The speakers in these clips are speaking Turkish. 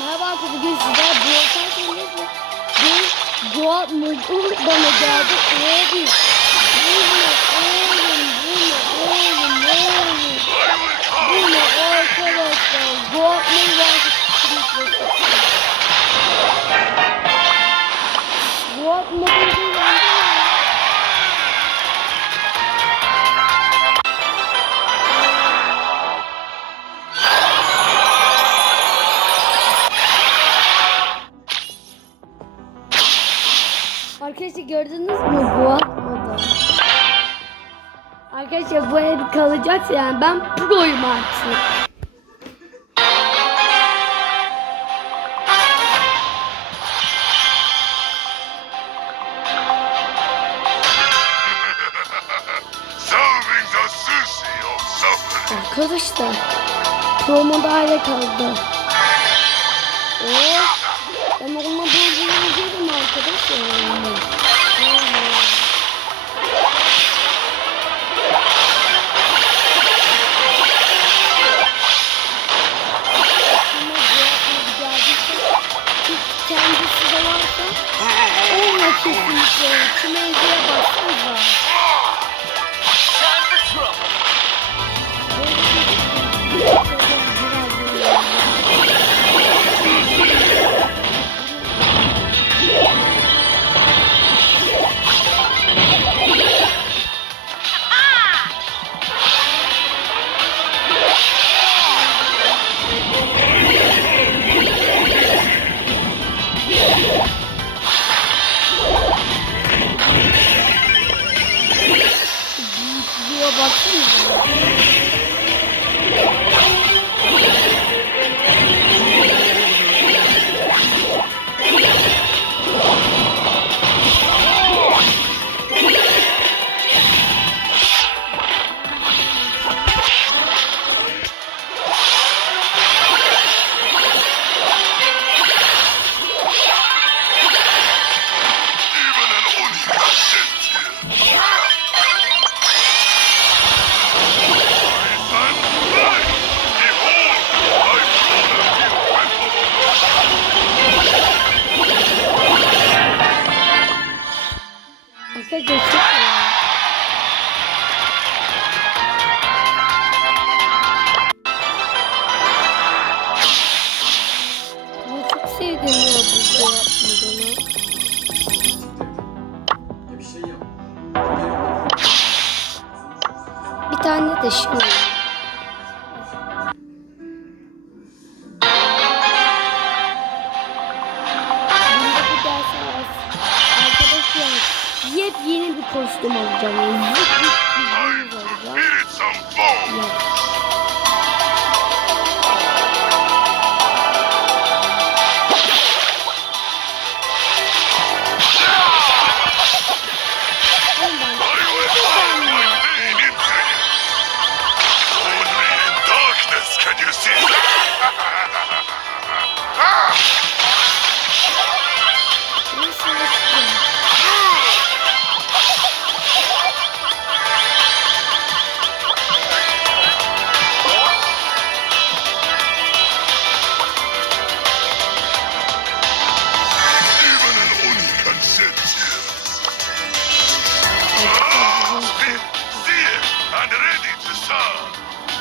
Merhaba arkadaşlar bugün sizler bu ortam serimizde bir Goat modu bana geldi. Oğlum ne oğlum ne oğlum. Bu ne arkadaşlar. Goat modu Arkadaşlar gördünüz mü bu. Arkadaşlar bu ev kalacak yani ben proyum artık. Arkadaşlar promo da hala kaldı. Oo, ben olmadığını biliyordum arkadaşlar. Kendisi de varsa onunla kesinlikle kime ilgiye baksanıza. Time for trouble. Arkadaşlar çok yepyeni bir kostüm alacağım. Yani yepyeni bir alacağım. Needed some foam. Yok.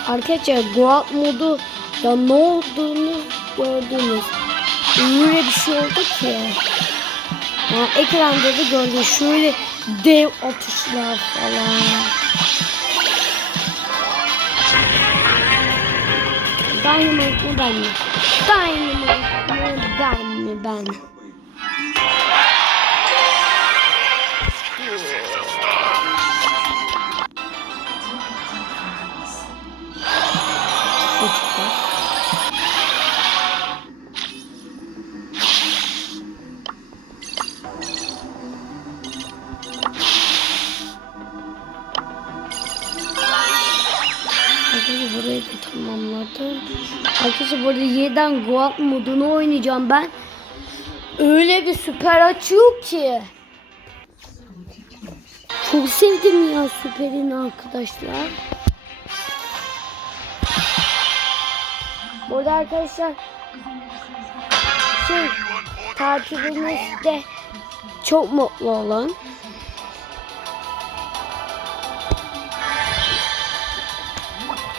Arkadaşlar Goat modu ya ne olduğunu gördünüz. Öyle bir şey oldu ki. Yani ekranda da gördüm. Şöyle dev atışlar falan. Dynamite mi ben mi? Dynamite mi ben mi ben? Burada yeniden Goat modunu oynayacağım ben. Öyle bir süper açıyor ki. Çok sevdim ya süperini arkadaşlar. Bu arada arkadaşlar Şey, takibinizde çok mutlu olun.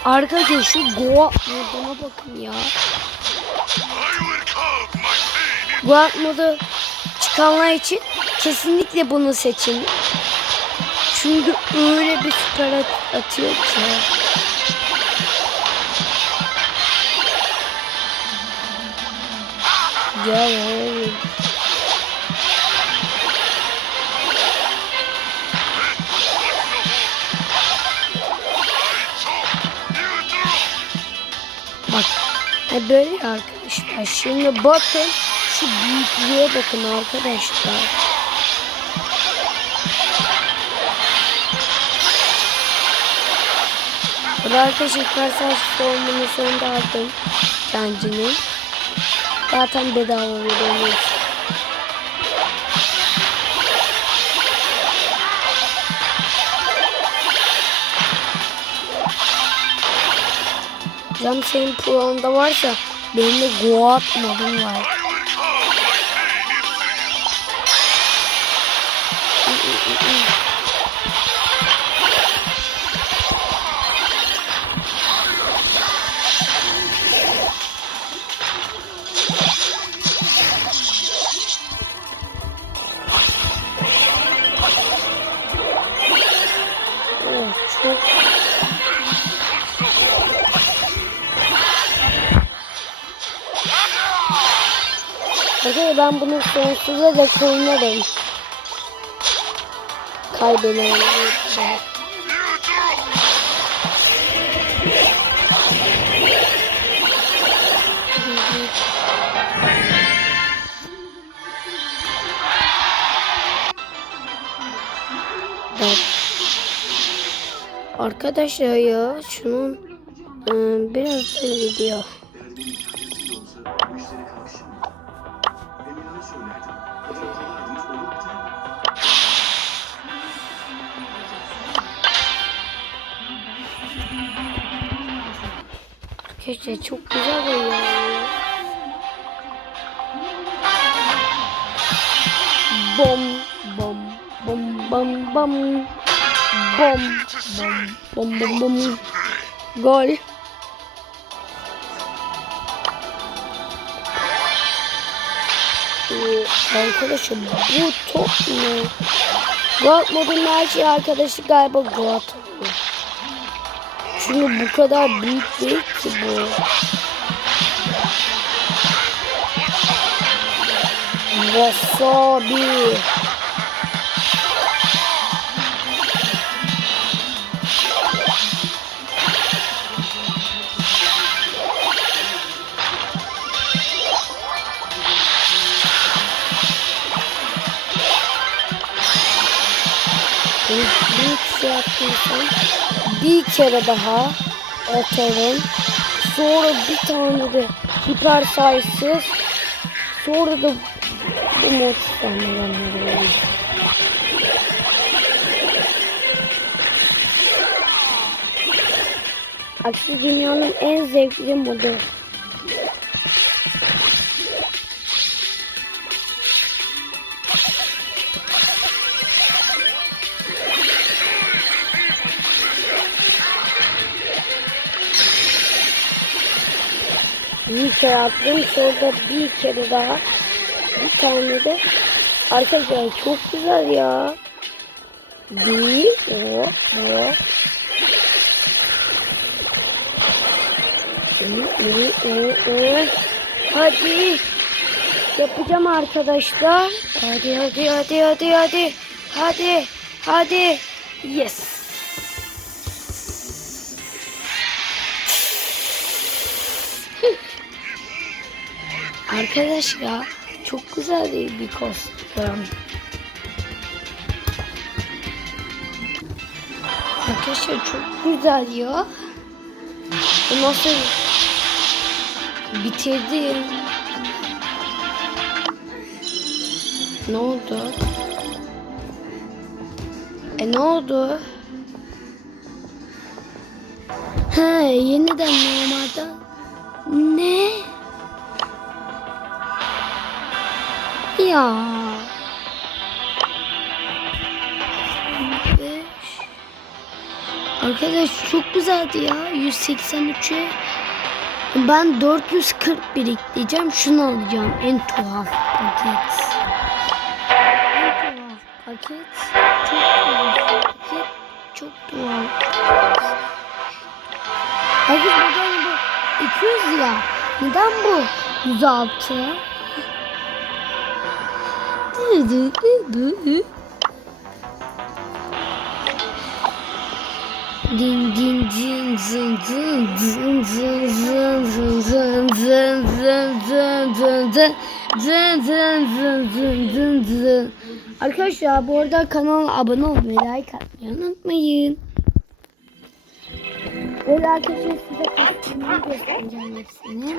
Arkadaşlar şu Goa moduna bakın ya. Goa modu çıkanlar için kesinlikle bunu seçin. Çünkü öyle bir süper at- atıyor ki. Ya oğlum. Bak. Ha böyle arkadaşlar. Şimdi bakın. Şu büyüklüğe bakın arkadaşlar. Arkadaşlar Karsal formunu sonunda aldım. Kendini. Zaten bedava veriyormuş. Cam senin programda varsa benim de Goat modum var. I ben bunu sonsuza da kullanırım. Kaybederim. Arkadaşlar ya şunun ıı, biraz da gidiyor. Arkadaşlar çok güzel oluyor. Bom bom bom bom bom bom bom bom bom bom gol. Arkadaşım bu top ne? God modun her şey arkadaşı galiba God. Çünkü bu kadar büyük değil ki bu. Wasabi. Şey yaptıysam bir kere daha atarım. Sonra bir tane de hiper sayısız. Sonra da bu mod sanırım. Aksi dünyanın en zevkli modu. Bir kere attım sonra bir kere daha bir tane de. Arkadaşlar çok güzel ya. O o. O Hadi. Yapacağım arkadaşlar. Hadi hadi hadi hadi hadi. Hadi hadi. Yes. Arkadaş ya çok güzel değil bir kostüm. Arkadaşlar çok güzel ya. Nasıl bitirdim. Ne oldu? E ne oldu? He yeniden normalde. Ne? Ya. Arkadaş çok güzeldi ya. 183'e. Ben 440 birikleyeceğim. Şunu alacağım. En tuhaf paket. En tuhaf paket. Çok tuhaf paket. Çok tuhaf. Hayır neden bu 200 ya? Neden bu 106? Din din din zın zın zın zın zın zın zın zın zın zın zın zın zın zın zın zın zın Arkadaşlar bu arada kanala abone olmayı, like atmayı unutmayın. Böyle arkadaşlar size kostümünü göstereceğim hepsini.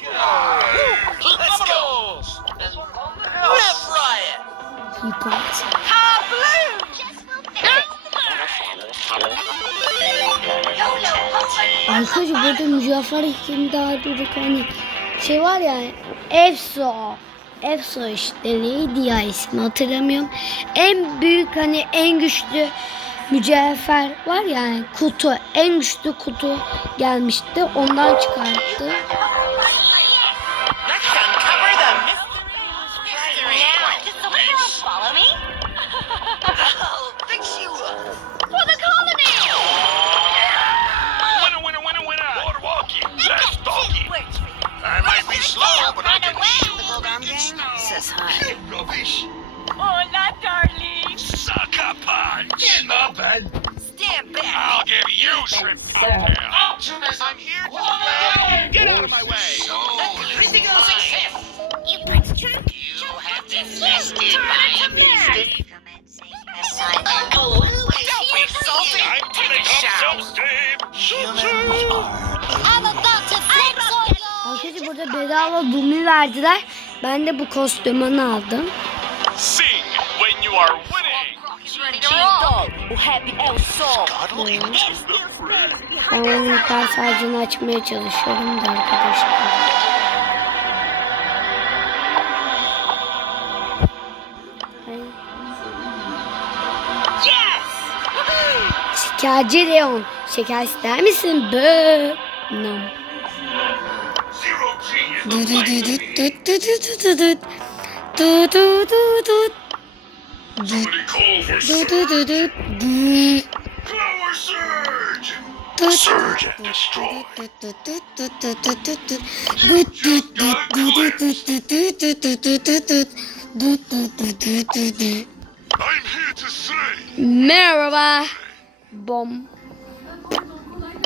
Let's go! Riff Riot! Hipot. Arkadaşlar burada Mücaffer Hekim daha durduk hani şey var ya Efso. Efso işte neydi ya ismi hatırlamıyorum. En büyük hani en güçlü mücevher var ya yani kutu en güçlü kutu gelmişti ondan çıkarttı. Snow. Says hi. Rubbish. Hola, darling. Sucker punch. Nothing. Stand back. I'll give you shrimp cocktail. Optimus, I'm here to play. Get out of my way. So Critical success! You punch. You have mistake. Oh, don't be salty! I'm Take gonna a come shower! so Steve. I'm about to flex on you. Arkadaşlar burada bedava bumi verdiler. Ben de bu kostümünü aldım. Sing when you are winning. Onun yukarı sarcını açmaya çalışıyorum da arkadaşlar. Yes! Şekerci Leon. Şeker ister misin? Bö. Nam. I'm here to slay. Merhaba. Bomb.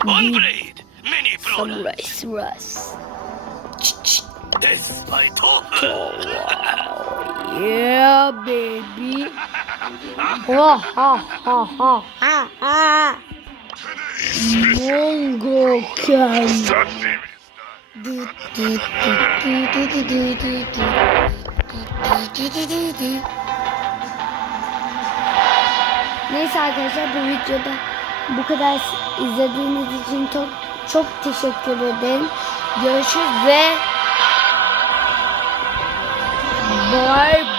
One blade, many brothers. Sunrise, rust. That's my top. yeah, baby. ha ha ha ha ha ha. Mongo can. Neyse arkadaşlar bu videoda bu kadar izlediğiniz için çok çok teşekkür ederim. Görüşürüz ve bye